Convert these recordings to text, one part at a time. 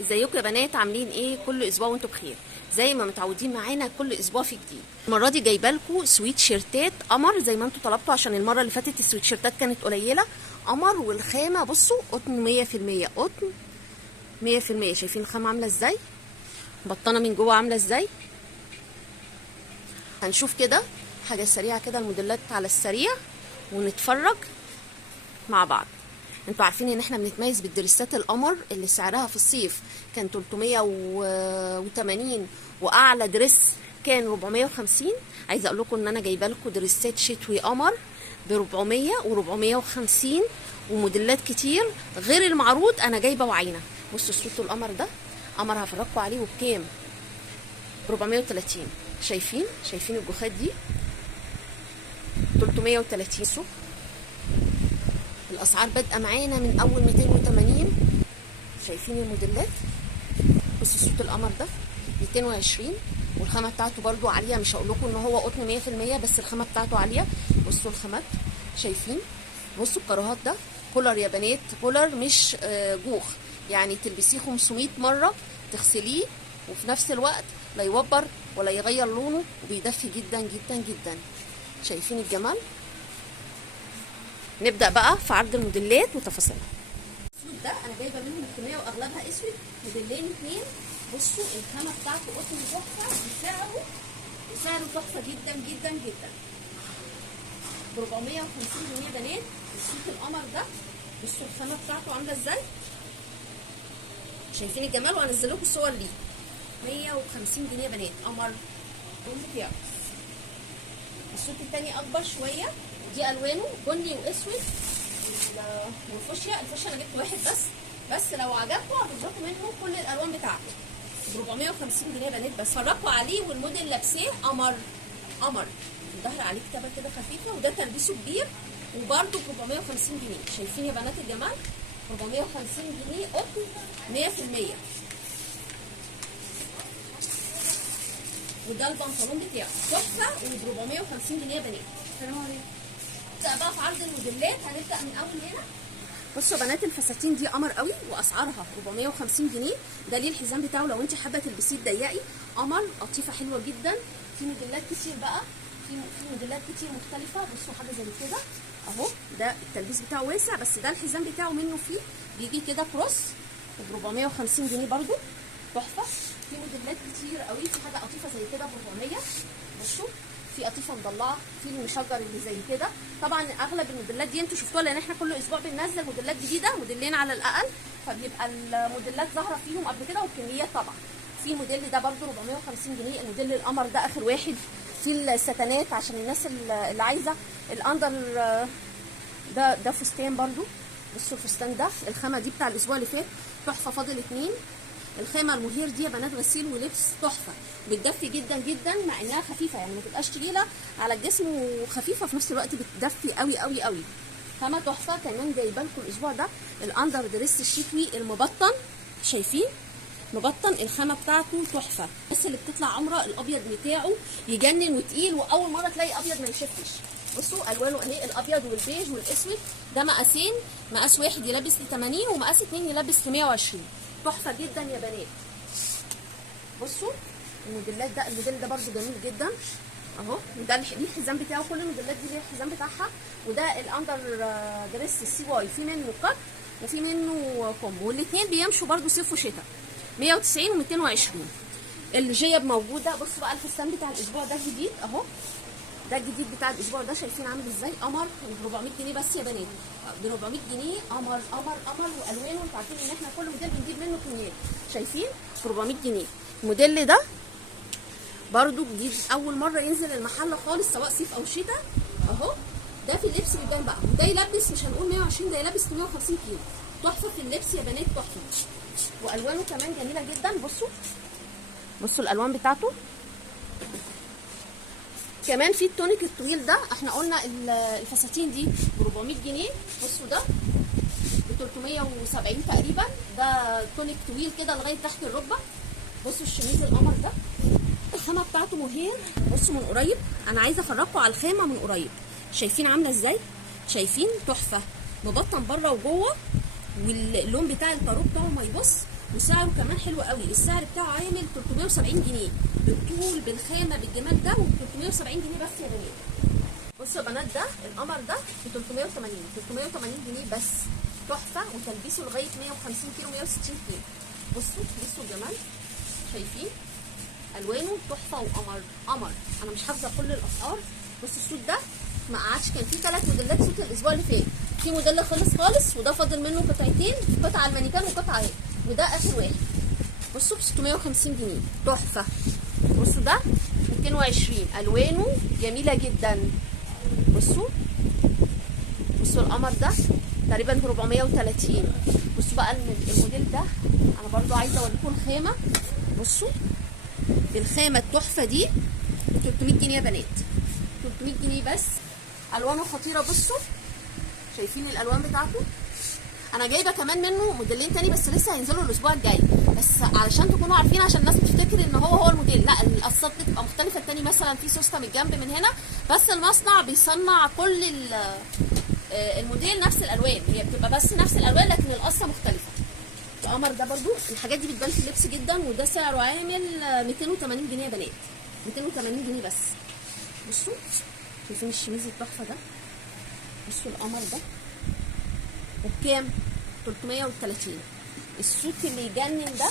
ازيكم يا بنات؟ عاملين ايه؟ كل اسبوع وانتم بخير زي ما متعودين معانا. كل اسبوع في جديد. المره دي جايبه لكم سويت شيرتات قمر زي ما انتم طلبتوا، عشان المره اللي فاتت السويت شيرتات كانت قليله. قمر، والخامه بصوا قطن 100%، قطن 100%. شايفين الخامه عامله ازاي؟ بطانه من جوه عامله ازاي؟ هنشوف كده حاجه سريعه كده الموديلات على السريع ونتفرج مع بعض. انتوا عارفين ان احنا بنتميز بالدريسات القمر اللي سعرها في الصيف كان 380، واعلى دريس كان 450. عايزه اقول لكم ان انا جايبه لكم دريسات شتوي قمر ب 400 و450 وموديلات كتير غير المعروض. انا جايبه وعينه. بصوا صوت القمر ده، قمر هفرجكم عليه وبكام؟ 430. شايفين الجوخات دي 330. الاسعار بادئه معانا من اول 280. شايفين الموديلات؟ بصوا صوت القمر ده 220، والخامه بتاعته برده عاليه. مش هقول لكم ان هو قطن 100%، بس الخامه بتاعته عاليه. بصوا الخامات، شايفين؟ بصوا الكراهات ده كولر يا بنات، كولر مش جوخ، يعني تلبسيه 500 مره تغسليه، وفي نفس الوقت لا يوبر ولا يغير لونه، وبيدفي جدا جدا جدا. شايفين الجمال؟ نبدأ بقى في عرض الموديلات وتفاصيلها. الاسود ده انا جايبه منهم كميه واغلبها اسود، موديلين اتنين. بصوا الخامه بتاعته قطن تحفه، وسعره تحفه جدا جدا جدا، ب 450 جنيه يا بنات. السوت القمر ده بصوا الخامه بتاعته عامله ازاي. شايفين الجمال؟ وهنزل لكم الصور ليه. 150 جنيه يا بنات، قمر بتاعه. السوت التاني اكبر شويه، ودي الوانه بني واسود والفوشيا. الفوشيا انا جبت واحد بس لو عجبكم هتظبطوا منه كل الالوان بتاعته. ب 450 جنيه يا بنات بس. اتفرجوا عليه والموديل لابساه قمر. الظهر عليه كتابه كده خفيفه، وده تلبيسه كبير وبرده ب 450 جنيه. شايفين يا بنات الجمال؟ 450 جنيه قطن 100%. وده البنطلون بتاعه تحفه وب 450 جنيه يا بنات. السلام عليكم. نبدا بقى في عرض الموديلات. هنبدا من اول هنا. بصوا يا بنات، الفساتين دي قمر قوي واسعارها 450 جنيه. ده ليه الحزام بتاعه لو انت حابه تلبسيه تضيقي. قمر، قطيفه حلوه جدا. في موديلات كتير بقى، في موديلات كتير مختلفه. بصوا حاجه زي كده اهو، ده التلبيس بتاعه واسع، بس ده الحزام بتاعه منه فيه بيجي كده كروس، ب 450 جنيه برده، تحفه. في موديلات كتير قوي. في حاجه قطيفه زي كده ب 400. بصوا في قطيفه مضلعه، في المشجر اللي زي كده. طبعا اغلب الموديلات دي انتوا شفتوها، لان احنا كل اسبوع بننزل موديلات جديده، موديلين على الاقل، فبيبقى الموديلات ظاهره فيهم قبل كده والكميات طبعا. في الموديل ده برده 450 جنيه. الموديل القمر ده اخر واحد. في الستانات عشان الناس اللي عايزه الاندر ده فستان برده. بصوا الفستان ده الخامه دي بتاع الاسبوع اللي فات تحفه، فاضل 2. الخامه المهير دي يا بنات غسيل ولبس تحفه، بتدفي جدا جدا مع انها خفيفه، يعني ما تبقاش تقيله على الجسم وخفيفه في نفس الوقت، بتدفي قوي قوي قوي. خامه تحفه. كمان جايبه لكم الاسبوع ده الاندر دريس الشتوي المبطن. شايفين؟ مبطن، الخامه بتاعته تحفه. الناس اللي بتطلع عمره الابيض بتاعه يجنن وتقيل، واول مره تلاقي ابيض ما يشفش. بصوا الوانه اهي، الابيض والبيج والاسود. ده مقاسين، مقاس واحد يلبس ل 80 ومقاس 2 يلبس ل 120. تحفه جدا يا بنات. بصوا الموديلات ده، الموديل ده برده جميل جدا اهو. ده ليه الحزام بتاعه، كل الموديلات دي ليها الحزام بتاعها. وده الاندر دريس السي واي، في منه كات وفي منه كومبو، والاثنين بيمشوا برده صيف وشتاء. 190 و220. الجيب موجوده. بصوا بقى الفستان بتاع الاسبوع ده الجديد اهو، ده الجديد بتاع الاسبوع ده. شايفين عامل ازاي؟ قمر ب 400 جنيه بس يا بنات، ب 400 جنيه. قمر قمر قمر. والوانه انتوا عارفين ان احنا كل موديل بنجيب منه كميات. شايفين؟ ب 400 جنيه. الموديل ده برده جديد، اول مره ينزل المحل خالص سواء صيف او شتاء اهو. ده في اللبس بيبان بقى، وده يلبس مش هنقول 120، ده يلبس 150 كيلو. تحفه في اللبس يا بنات، تحفه. والوانه كمان جميله جدا. بصوا الالوان بتاعته. كمان في التونيك الطويل ده، احنا قلنا الفساتين دي ب 400 جنيه. بصوا ده ب 370 تقريبا. ده تونيك طويل كده لغايه تحت الركبه. بصوا الشميز القمر ده، الخامه بتاعته مهير. بصوا من قريب، انا عايزه افرجكم على الخامه من قريب. شايفين عامله ازاي؟ شايفين؟ تحفه. مبطن بره وجوه، واللون بتاع البارو بتاعه ما يبص. وسعره كمان حلو قوي. السعر بتاعه عامل 370 جنيه بالطول بالخامه بالجمال ده، و 370 جنيه بس يا بنات. بصوا يا بنات، ده القمر ده ب 380 جنيه بس، تحفه، وتلبيسه لغايه 150 كيلو 160 كيلو. بصوا الجمال، شايفين الوانه تحفه وقمر قمر. انا مش حافظه كل الاسعار. بصوا السوت ده ما قعدش، كان في 3 موديلات سوت الاسبوع اللي فات، في موديل خلص وده فاضل منه قطعتين، قطعه المانيكان وقطعه اهي، وده اخر واحد. بصوا ب 650 جنيه تحفه. بصوا ده 220، الوانه جميله جدا. بصوا القمر ده تقريبا 430. بصوا بقى الموديل ده، انا برضو عايزه اوريكم الخامه. بصوا الخامه التحفه دي ب 300 جنيه يا بنات، 300 جنيه بس. الوانه خطيره. بصوا شايفين الالوان بتاعته. انا جايبه كمان منه موديلين تاني بس لسه هينزلوا الاسبوع الجاي، بس علشان تكونوا عارفين، عشان الناس بتفتكر ان هو الموديل، لا، القصات بتبقى مختلفه. التاني مثلا في سوسته من الجنب من هنا، بس المصنع بيصنع كل الموديل نفس الالوان، هي بتبقى بس نفس الالوان لكن القصه مختلفه. القمر ده برضو الحاجات دي بتبان في اللبس جدا، وده سعره عامل 280 جنيه يا بنات، 280 جنيه بس. بصوا شايفين الشميز التحفه ده. بصوا القمر ده وبكام؟ 330. السوت اللي يجنن ده.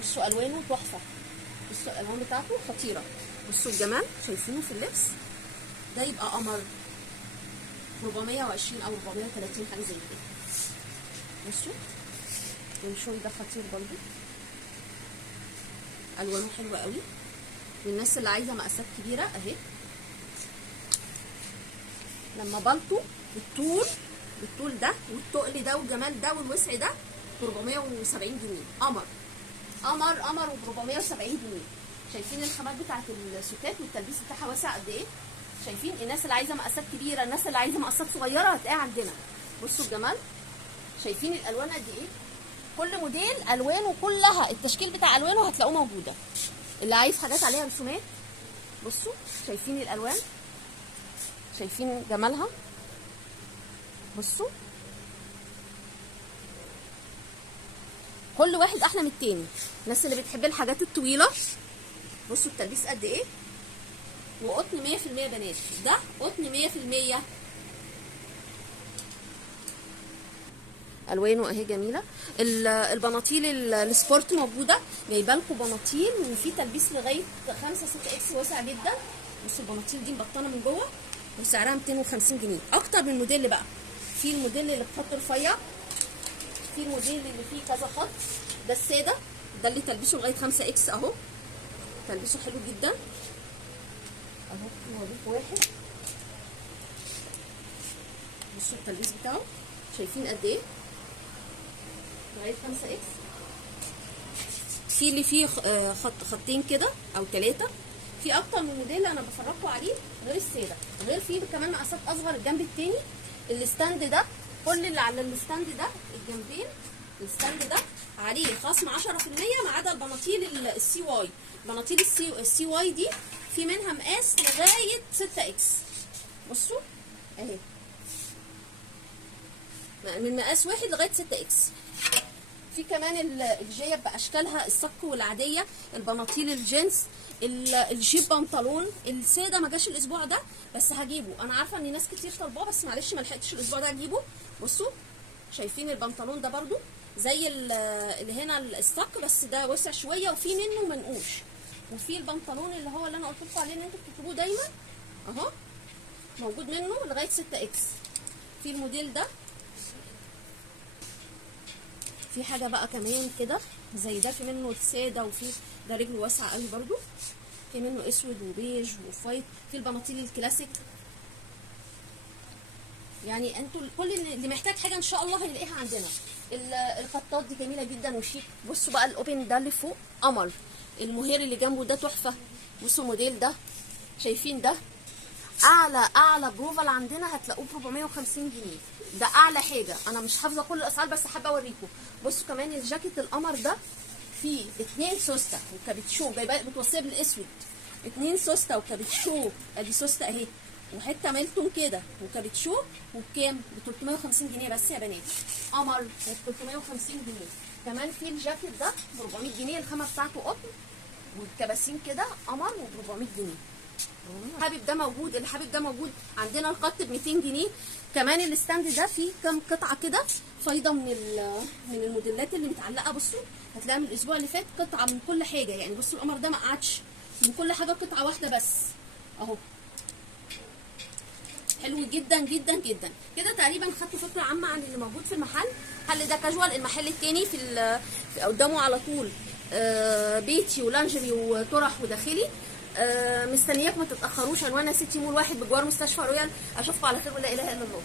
بصوا الوانه تحفه، بصوا الالوان بتاعته خطيره. بصوا الجمال، شايفينه في اللبس ده يبقى قمر 420 او 430 حاجه زي كده. بصوا الشوي ده خطير برضو، الوانه حلوه قوي، للناس اللي عايزه مقاسات كبيره اهي. لما بلطو بالطول ده والتقل ده والجمال ده والوسع ده ب 470 جنيه. قمر و 470 جنيه. شايفين الخامات بتاعت السوتات والتلبيس بتاعها واسع قد ايه؟ شايفين الناس اللي عايزه مقاسات كبيره، الناس اللي عايزه مقاسات صغيره هتلاقيها عندنا. بصوا الجمال، شايفين الالوان قد ايه؟ كل موديل الوانه كلها، التشكيل بتاع الوانه هتلاقوه موجوده. اللي عايز حاجات عليها رسومات، بصوا شايفين الالوان، شايفين جمالها. بصوا كل واحد احلى من التاني. الناس اللي بتحب الحاجات الطويله، بصوا التلبيس قد ايه، وقطن 100% بنات، ده قطن 100%. الوانه اهي جميله. البناطيل السبورت موجوده، جايبه لكم بناطيل وفي تلبيس لغايه 5 6 اكس واسع جدا. بصوا البناطيل دي مبطنه من جوه وسعرها 250 جنيه. اكتر من موديل بقى، في الموديل اللي بخط رفيع، في الموديل اللي فيه كذا خط، ده الساده، ده اللي تلبيسه لغايه 5 اكس اهو، تلبيسه حلو جدا اهو. نوريكم واحد، بصوا التلبيس بتاعه، شايفين قد ايه، لغايه 5 اكس. في اللي فيه خطين كده او 3، في اكتر من موديل انا بفرجكم عليه غير الساده، غير فيه كمان مقاسات اصغر الجنب التاني. الستاند ده، كل اللي على الستاند ده الجنبين، الستاند ده عليه خصم 10% ما عدا البناطيل السي واي. بناطيل السي واي دي في منها مقاس لغايه 6 اكس. بصوا اهي، من مقاس 1 لغايه 6 اكس. في كمان الجيب باشكالها الصك والعاديه، البناطيل الجينز، الجيب بنطلون. الساده ما جاش الاسبوع ده بس هجيبه، انا عارفه ان ناس كتير طالباه بس معلش ما لحقتش الاسبوع ده اجيبه. بصوا شايفين البنطلون ده برده زي اللي هنا الصك بس ده وسع شويه وفي منه منقوش. وفي البنطلون اللي هو اللي انا قلت لكم عليه ان انتوا بتطلبوه دايما اهو، موجود منه لغايه 6 اكس. في الموديل ده، في حاجه بقى كمان كده زي ده، في منه الساده وفي ده رجله واسعه قوي برده، في منه اسود وبيج وفايت. في البناطيل الكلاسيك، يعني انتوا كل اللي محتاج حاجه ان شاء الله هيلاقيها عندنا. الخطات دي جميله جدا وشيك. بصوا بقى الاوبن ده اللي فوق قمر، المهير اللي جنبه ده تحفه. بصوا الموديل ده، شايفين ده اعلى بروفال عندنا هتلاقوه ب 450 جنيه، ده اعلى حاجه. انا مش حافظه كل الاسعار بس حابه اوريكم. بصوا كمان الجاكيت القمر ده فيه 2 سوسته وكابتشو، جايباه متوصيه بالاسود، 2 سوسته وكابتشو، ادي سوسته اهي، وحته ميلتون كده وكابتشو، وبكام؟ ب 350 جنيه بس يا بنات. قمر ب 350 جنيه. كمان في الجاكيت ده ب 400 جنيه، الخامه بتاعته قطن والكباسين كده قمر وب 400 جنيه. الحابب ده موجود، الحابب ده موجود عندنا القط ب 200 جنيه. كمان الستاند ده فيه كام قطعه كده فايضه من الموديلات اللي متعلقه. بصوا هتلاقي من الاسبوع اللي فات قطعه من كل حاجه، يعني بصوا القمر ده ما قعدش من كل حاجه قطعه واحده بس اهو. حلو جدا جدا جدا. كده تقريبا خدتوا فكره عامه عن اللي موجود في المحل. المحل ده كاجوال، المحل التاني في قدامه على طول بيتي ولانجري وطرح وداخلي. مستنياكم ما تتاخروش. عنواننا سيتي مول 1 بجوار مستشفى رويال. اشوفكم على خير ولا اله الا الله.